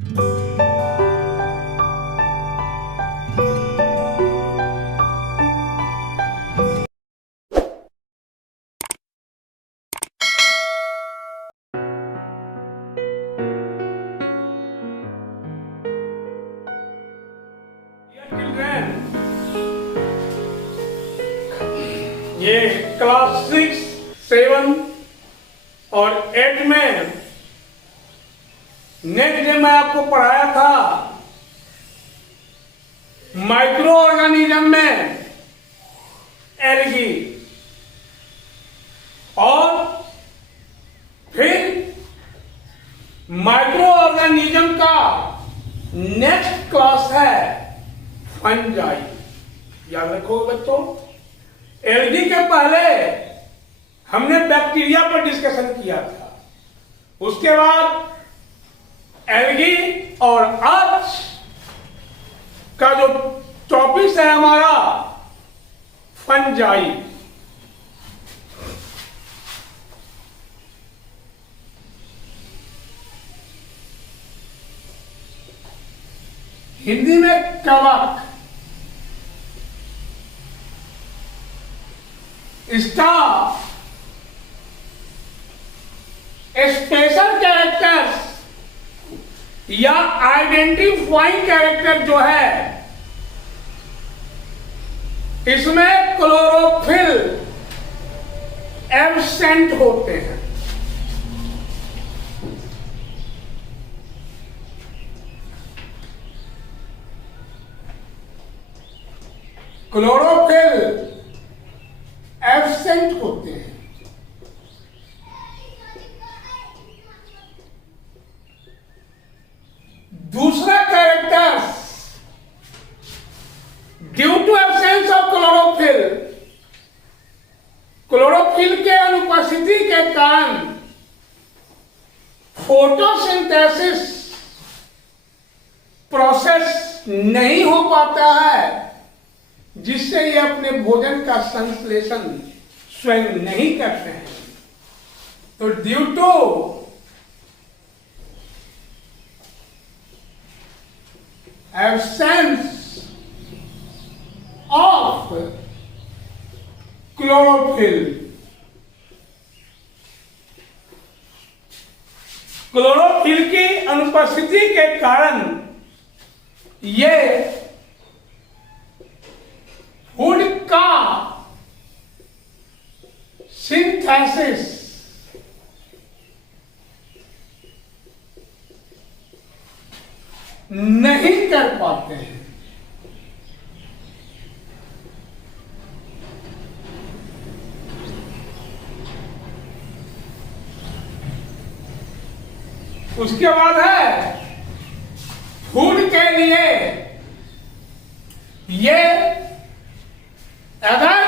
ये क्लास 6, 7 और 8 में नेक्स्ट डे मैं आपको पढ़ाया था माइक्रो ऑर्गेनिज्म में एल्गी, और फिर माइक्रो ऑर्गेनिज्म का नेक्स्ट क्लास है फंजाई। याद रखो बच्चों, एल्गी के पहले हमने बैक्टीरिया पर डिस्कशन किया था, उसके बाद एल्गी, और आज का जो टॉपिक है हमारा फंजाई। हिंदी में कवक, इसका स्पेशल कैरेक्टर्स या आइडेंटिफाइंग कैरेक्टर जो है, इसमें क्लोरोफिल एब्सेंट होते हैं। क्लोरोफिल एब्सेंट होते हैं। दूसरा character, due to absence of chlorophyll, chlorophyll के अनुपस्थिति के कारण फोटोसिंथेसिस प्रोसेस नहीं हो पाता है, जिससे ये अपने भोजन का संश्लेषण स्वयं नहीं करते हैं। तो due to absence of chlorophyll, chlorophyll की अनुपस्थिति के कारण ये फूड का सिंथेसिस नहीं कर पाते हैं। उसके बाद है फूड के लिए ये अगर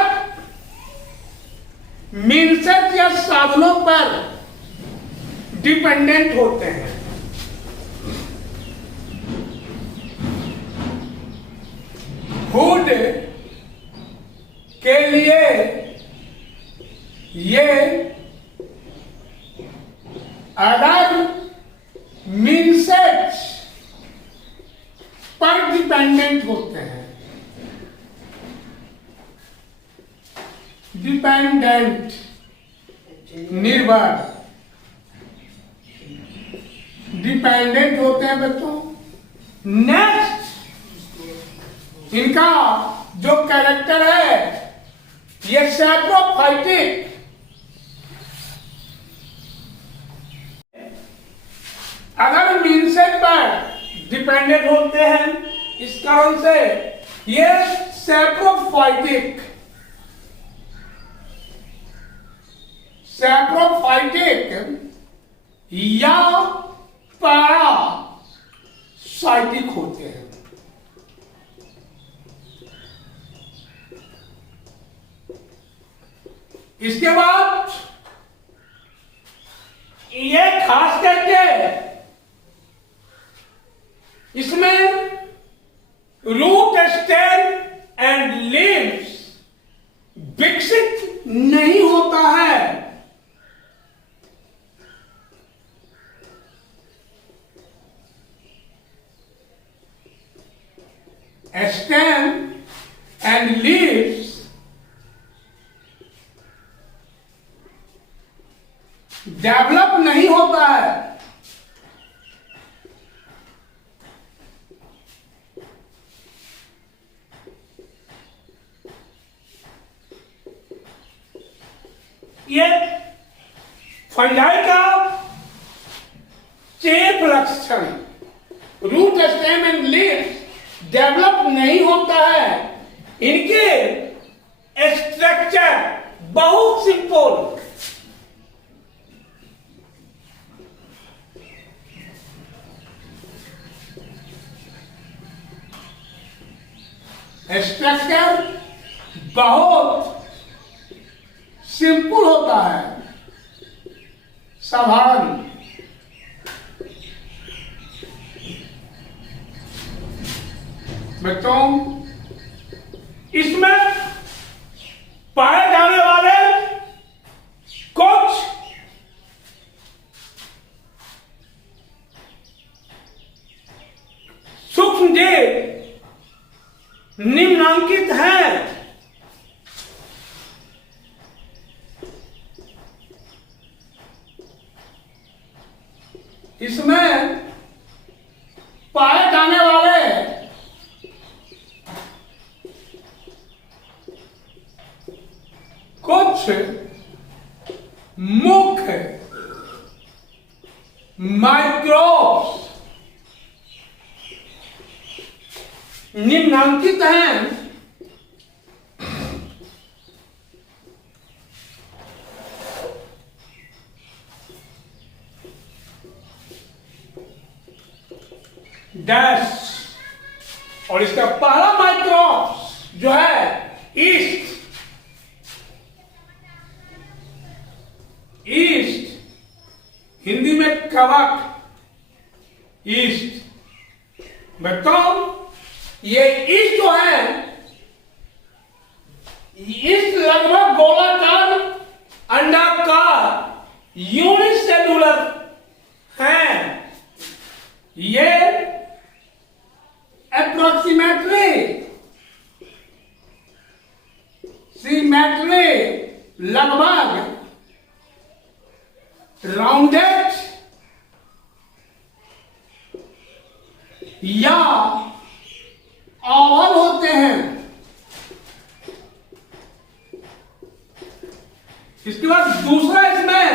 मिनसेट या साधनों पर डिपेंडेंट होते हैं, फूड के लिए ये अगर मिनसेट पर डिपेंडेंट होते हैं, डिपेंडेंट निर्भर डिपेंडेंट होते हैं बच्चों। नेक्स्ट इनका जो कैरेक्टर है ये सैप्रोफाइटिक, अगर मिनसेट पर डिपेंडेंट होते हैं, इस कारण से ये सैप्रोफाइटिक या पैरासाइटिक होते हैं। इसके बाद ये खास करके इसमें रूट, स्टेम एंड लीव्स विकसित नहीं होता है। स्टेम एंड लीव्स डेवलप नहीं होता है। ये फंडाई का चेप लक्षण, root stem and leaves develop नहीं होता है। इनके स्ट्रक्चर बहुत सिंपल, स्ट्रक्चर बहुत सिंपल होता है, साधारण। बच्चों, इसमें पाए जाने वाले कुछ सूक्ष्म जीव निम्नांकित हैं। इसमें पाए जाने वाले कुछ मुख्य माइक्रोब्स निम्नांकित हैं। डैश, और इसका पहला माइक्रोब्स जो है ईस्ट। ईस्ट हिंदी में कवक, ईस्ट। बताओ, ये ईस्ट जो है, ईस्ट लगभग गोलाकार अंडाकार यूनिसेलुलर है। ये अप्रोक्सीमेटली सिमेट्री लगभग राउंडेड या ओवल होते हैं। इसके बाद दूसरा इसमें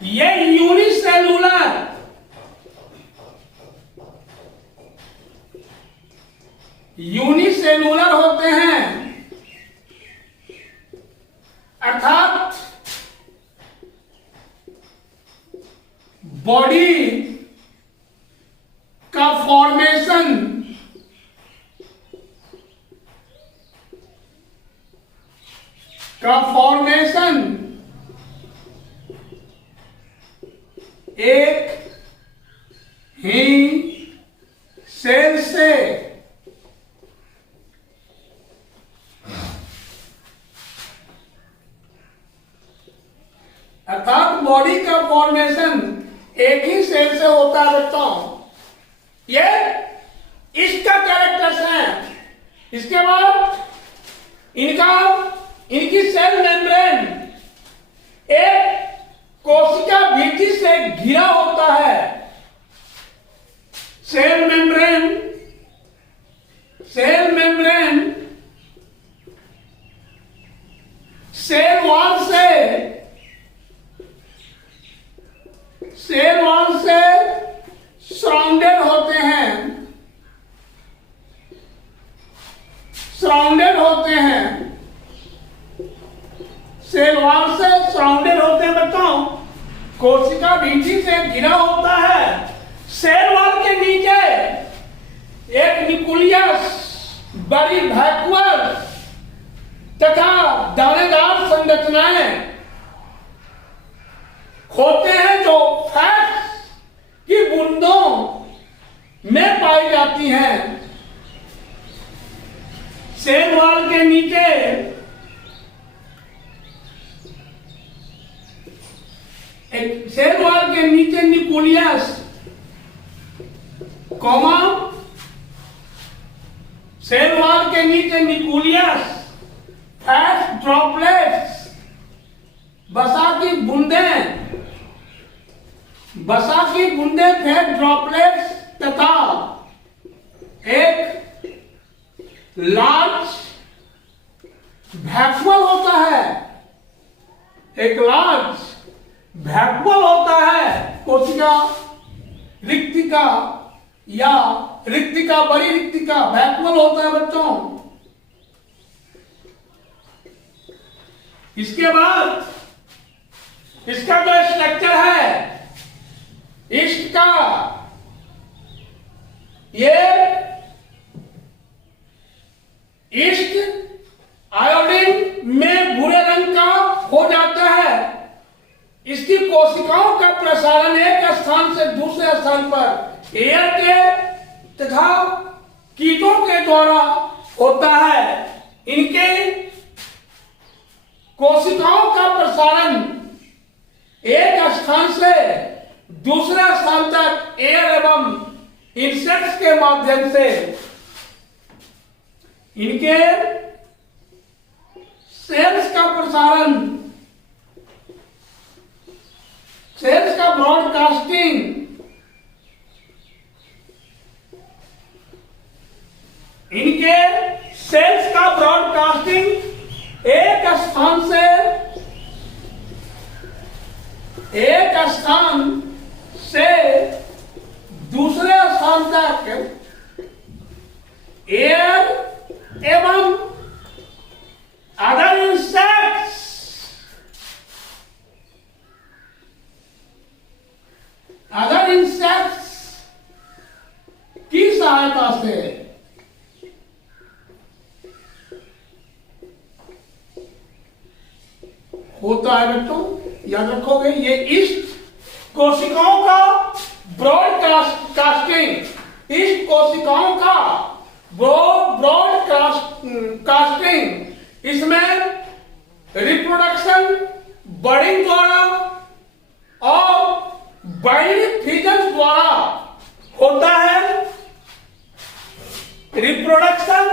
ये यूनिसेलुलर होते हैं, अर्थात बॉडी का फॉर्मेशन एक ही सेल से अर्थात बॉडी का फॉर्मेशन एक ही सेल से होता है। बच्चों, ये इसका कैरेक्टर्स है। इसके बाद इनकी सेल मेम्ब्रेन एक कोशिका भीति से घिरा होता है। सेल मेम्ब्रेन सेल वॉल से सराउंडेड होते हैं। सेल वॉल से सराउंडेड होते हैं। बताओ, कोशिका भीति से घिरा होता है। सेल वॉल के नीचे एक न्यूक्लियस, बड़ी वैक्यूल तथा दानेदार संरचनाएं होते हैं जो फैट्स की बूंदों में पाई जाती हैं। सेल वॉल के नीचे न्यूक्लियस, सेल वॉल के नीचे न्यूक्लियस, फैट ड्रॉपलेट्स, वसा की बूंदें, फैट ड्रॉपलेट्स तथा एक लार्ज वैक्यूल होता है, एक लार्ज वैक्यूल होता है कोशिका रिक्तिका या रिक्तिका, बड़ी रिक्तिका वैक्यूल होता है बच्चों। इसके बाद इसका जो स्ट्रक्चर है ईस्ट का, ये ईस्ट आयोडीन में भूरे रंग का हो जाता है। इसकी कोशिकाओं का प्रसारण एक स्थान से दूसरे स्थान पर एयर के तथा कीटों के द्वारा होता है। इनके कोशिकाओं का प्रसारण एक स्थान से दूसरे स्थान तक एयर एवं इंसेक्ट्स के माध्यम से, इनके सेल्स का प्रसारण, सेल्स का ब्रॉडकास्टिंग इनके सेल्स का ब्रॉडकास्टिंग एक स्थान से दूसरे स्थान तक एयर एवं अदर इंसेक्ट्स की सहायता से होता है बच्चों, याद रखोगे। ये ईस्ट कोशिकाओं का ब्रॉडकास्टिंग, ईस्ट कोशिकाओं का ब्रॉडकास्टिंग, इसमें रिप्रोडक्शन बर्डिंग द्वारा और बाइंडिंग फ्यूजन द्वारा होता है। रिप्रोडक्शन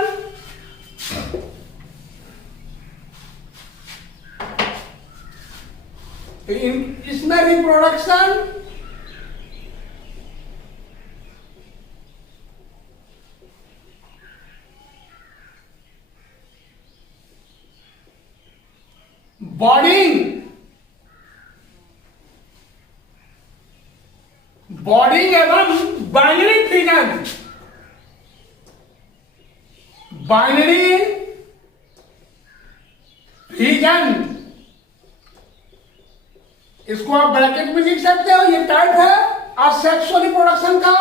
इसमें रिप्रोडक्शन बॉडिंग एवं बाइनरी फ्यूजन, बाइनरी फ्यूजन, इसको आप ब्रैकेट में लिख सकते हो। ये टाइप है असेक्सुअल रिप्रोडक्शन का,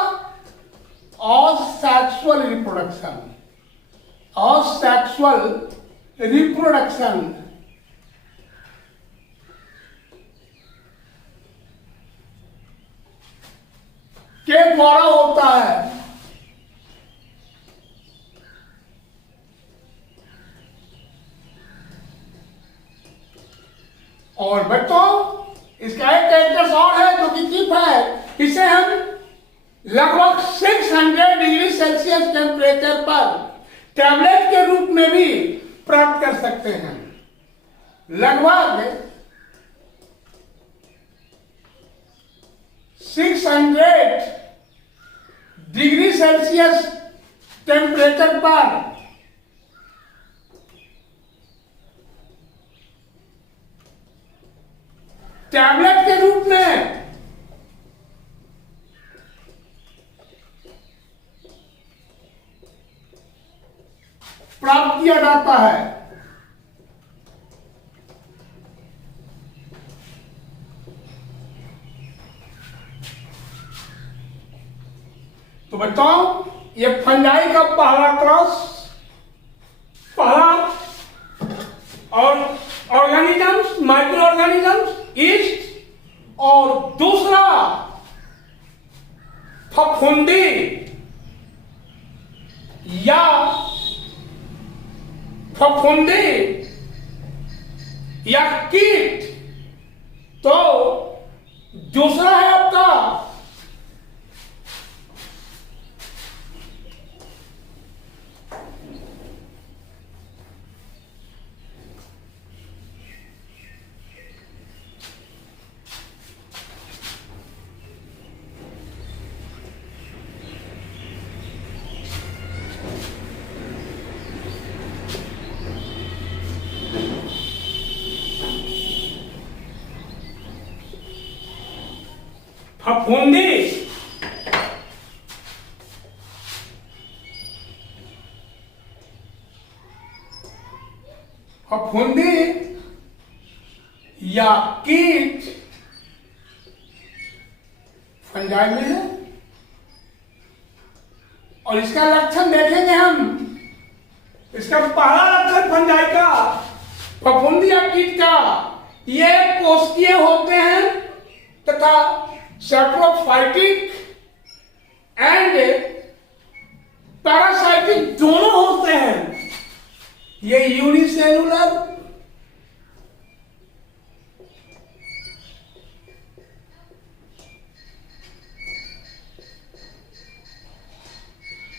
असेक्सुअल रिप्रोडक्शन, असेक्सुअल रिप्रोडक्शन के द्वारा होता है। और बच्चों इसका एक कैरेक्टर्स और है जो कि टिप है। इसे हम लगभग 600 डिग्री सेल्सियस टेम्परेचर पर टैबलेट के रूप में भी प्राप्त कर सकते हैं। लगभग 600 डिग्री सेल्सियस टेम्परेचर पर टैबलेट के रूप में प्राप्त किया जाता है। तो बताओ ये फंजाई का पहला क्रॉस, पहला और ऑर्गेनिजम्स, माइक्रो ऑर्गेनिजम्स ईस्ट, और दूसरा फफूंदी या कीट। तो दूसरा है आपका फफूंदी फफूंदी या कीट फंजाई में है। और इसका लक्षण देखेंगे हम। इसका पहला लक्षण फंजाई का, फफूंदी या कीट का, ये कोशिकीय होते हैं तथा सैप्रोफाइटिक एंड पैरासाइटिक दोनों होते हैं। ये यूनिसेलुलर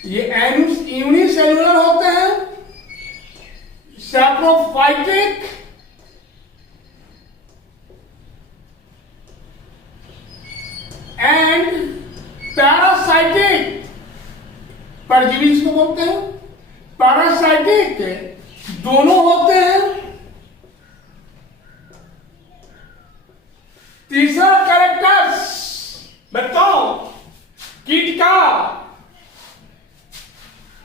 ये यूनिसेलुलर होते हैं, सैप्रोफाइटिक एंड पैरासाइटिक, परजीवी इसको बोलते हैं, पैरासाइटिक दोनों होते हैं। तीसरा कैरेक्टर्स बताओ कीट का।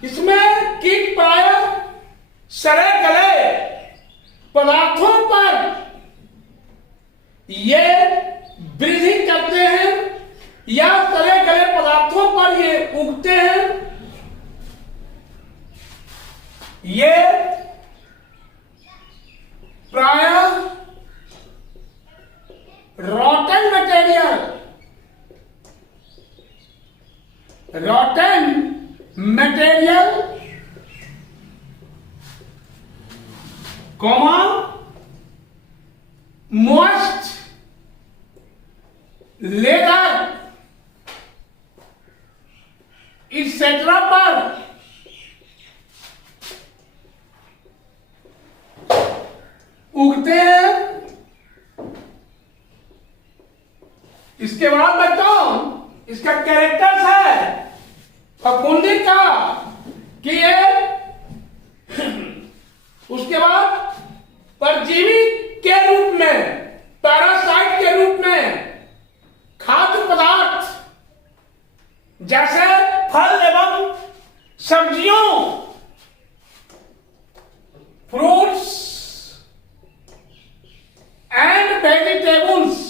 इसमें कीट प्रायः सड़े गले पदार्थों पर ये वृद्धि करते हैं या तले गले पदार्थों पर ये उगते हैं। ये प्रायः rotten material comma moist leather etcetera पर उगते हैं। इसके बाद बताओ इसका कैरेक्टर्स है फफूंदी का कि ये उसके बाद परजीवी के रूप में, पैरासाइट के रूप में खाद्य पदार्थ जैसे फल एवं सब्जियों, फ्रूट्स एंड वेजिटेबल्स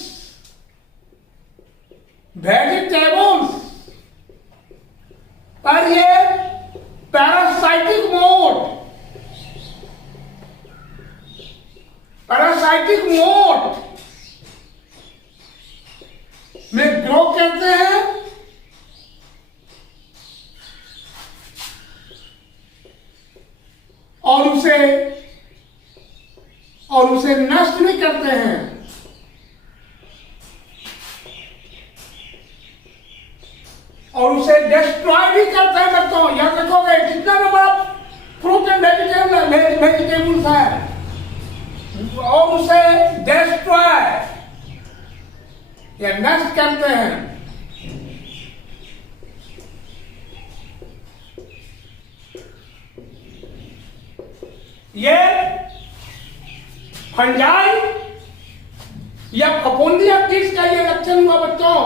पर ये पैरासाइटिक मोड में ग्रो करते हैं और उसे नष्ट भी करते हैं। और उसे डिस्ट्रॉय भी करते हैं। बच्चों याद रखोगे जितना भी बड़ा फ्रूट एंड वेजिटेबल्स है और उसे डिस्ट्रॉय या नष्ट करते हैं। ये फंजाई या फफूंदी या कीट का ये लक्षण हुआ बच्चों।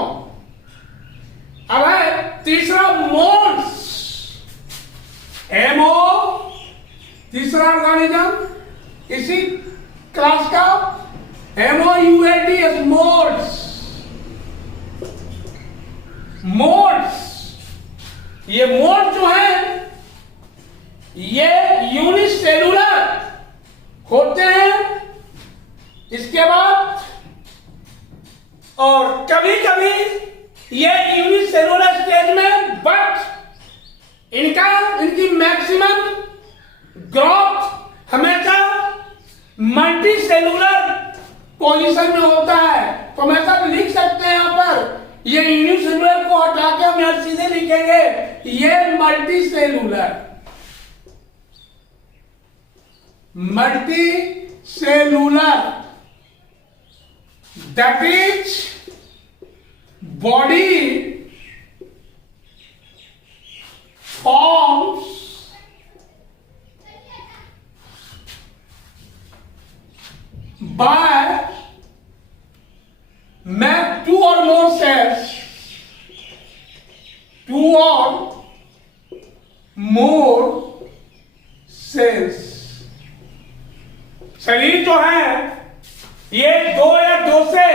अब है तीसरा मोल्स, एमओ, तीसरा ऑर्गेनिज्म इसी क्लास का MOULDS मोल्स। ये मोल्ड जो है ये यूनिसेलुलर होते हैं। इसके बाद और कभी कभी ये यूनिसेलुलर स्टेज में, बट इनकी मैक्सिमम ग्रोथ हमेशा मल्टी सेलुलर पोजीशन में होता है। तो हम ऐसा लिख सकते हैं यहां पर, ये यूनिसेलुलर को हटा के हम यहां सीधे लिखेंगे ये multi cellular that is body forms by two or more cells 2 और मोर सेल्स। शरीर जो है ये 2 या 2 से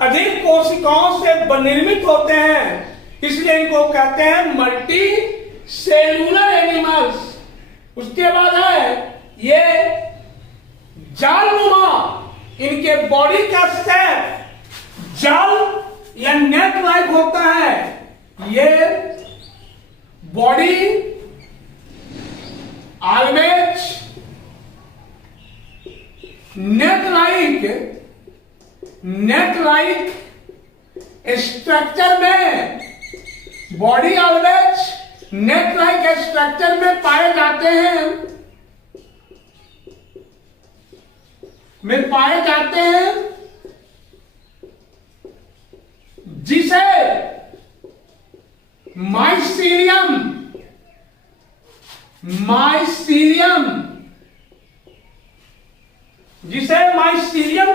अधिक कोशिकाओं से निर्मित होते हैं, इसलिए इनको कहते हैं मल्टी सेलुलर एनिमल्स। उसके बाद है ये जालनुमा, इनके बॉडी का शेप जाल या नेट लाइक होता है। ये body always net like structure में, body always net like structure में पाए जाते हैं, जिसे माइसीलियम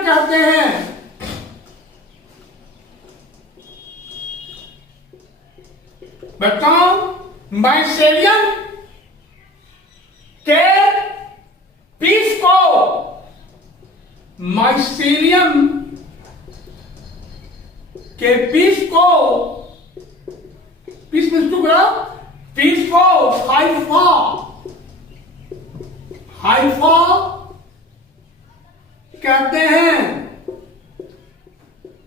कहते हैं। बताओ माइसीलियम के पीस को, पीस में टुकड़ा, पीस को हाइफा कहते हैं।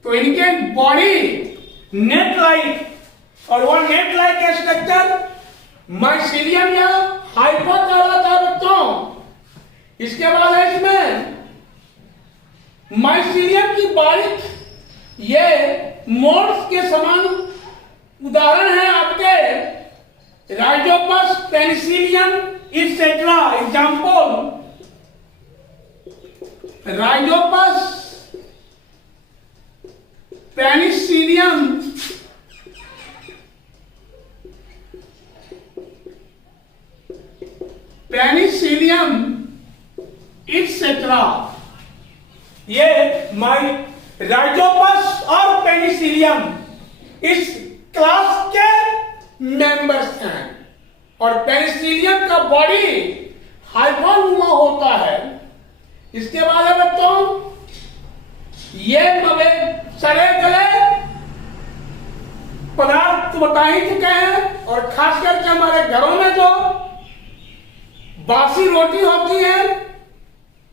तो इनके बॉडी नेट लाइक, और वो नेट लाइक स्ट्रक्चर माइसीलियम या हाइफा कहलाता है बच्चों। इसके बाद है इसमें माइसीलियम की बारीक ये मोड्स के समान उदाहरण है आपके Rhizopus, Penicillium etcetera. Example Rhizopus, Penicillium, etcetera. ये राइजोपस और पेनिसिलियम इस क्लास के मेंबर्स हैं, और पेनिसिलियम का बॉडी हाइफानुमा होता है। इसके बाद है बच्चों ये सड़े गले पदार्थ बता ही चुके हैं, और खास करके हमारे घरों में जो बासी रोटी होती है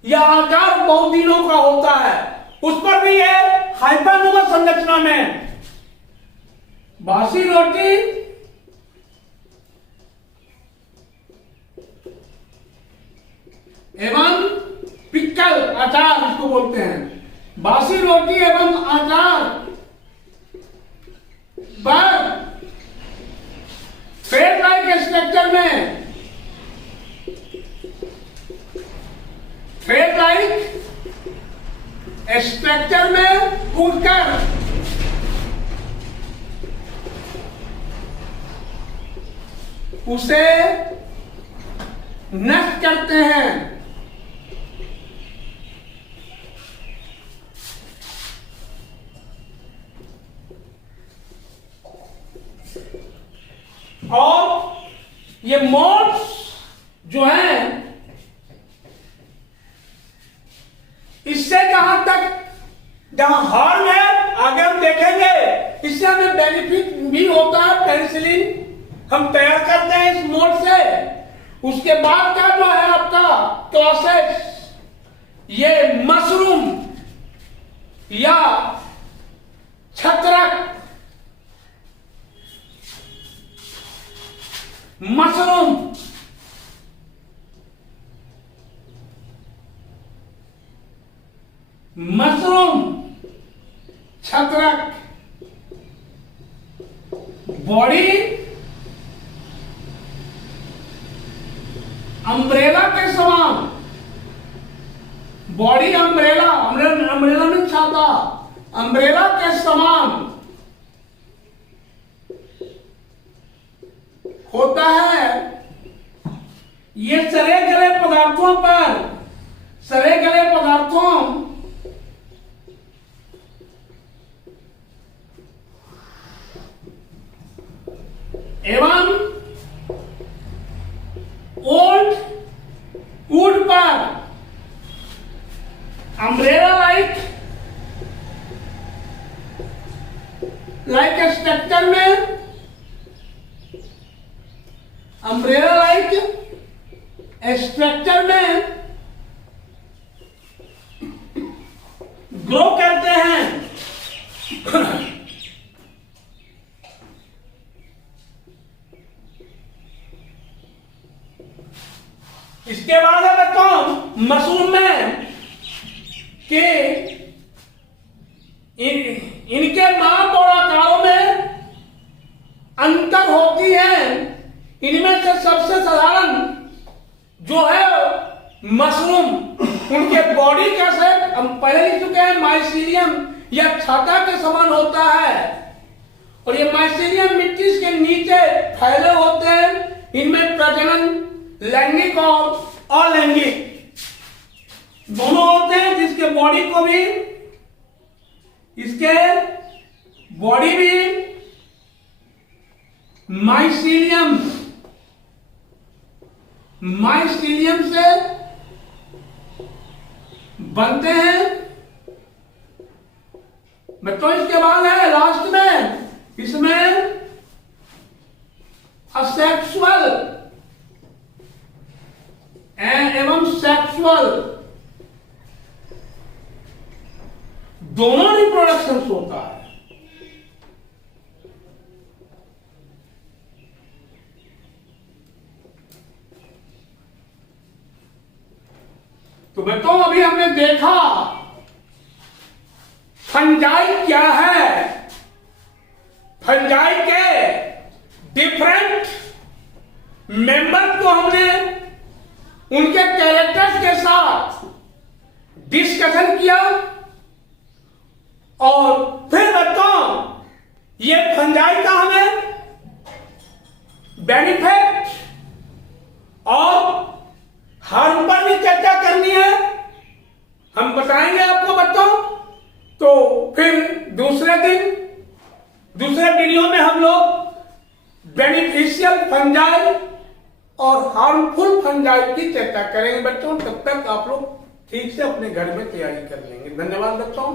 या आकार बहुत दिनों का होता है, उस पर भी है हाइफानुमा संरचना में। बासी रोटी एवं पिक्कल, अचार इसको बोलते हैं। बासी रोटी एवं अचार पर फेड लाइक स्ट्रक्चर में, उड़कर उसे नष्ट करते हैं। और ये मोड्स जो हैं इससे जहां तक जहां हार्म है आगे हम देखेंगे, इससे हमें बेनिफिट भी होता है। पेनिसिलिन हम तैयार करते हैं इस मोड से। उसके बाद का जो है आपका क्लासेस, ये मशरूम या छत्रक, मशरूम छत्रक बॉडी अम्ब्रेला के समान, बॉडी अम्ब्रेला नहीं छाता, अम्ब्रेला के समान होता है। ये सड़े गले पदार्थों एवं ओल्ड वुड पर अम्ब्रेला लाइक स्ट्रक्चर में अम्ब्रेला लाइक स्ट्रक्चर में ग्रो करते हैं। इसके बाद है बच्चों मशरूम में कि इनके माप और आकारों में अंतर होती है। इनमें से सबसे साधारण जो है मशरूम, उनके बॉडी का शेप हम पहले लिख चुके हैं, माइसीलियम या छाता के समान होता है और ये माइसीलियम मिट्टी के नीचे फैले होते हैं। इनमें प्रजनन लैंगिक और अलैंगिक दोनों होते हैं, जिसके बॉडी को भी इसके बॉडी भी माइसीलियम से बनते हैं। बच्चों इसके बाद है लास्ट में इसमें असेक्सुअल एवं सेक्सुअल दोनों रिप्रोडक्शन होता है। तो बच्चों अभी हमने देखा फंजाई क्या है, फंजाई के डिफरेंट मेंबर को हमने उनके कैरेक्टर्स के साथ डिस्कशन किया और फिर बच्चों ये फंजाई का हमें बेनिफिट और हार्म पर भी चर्चा करनी है, हम बताएंगे आपको बच्चों। तो फिर दूसरे दिन दूसरे वीडियो में हम लोग बेनिफिशियल फंजाई और हार्मफुल फंजाई की चर्चा करेंगे बच्चों। तब तक आप लोग ठीक से अपने घर में तैयारी कर लेंगे। धन्यवाद बच्चों।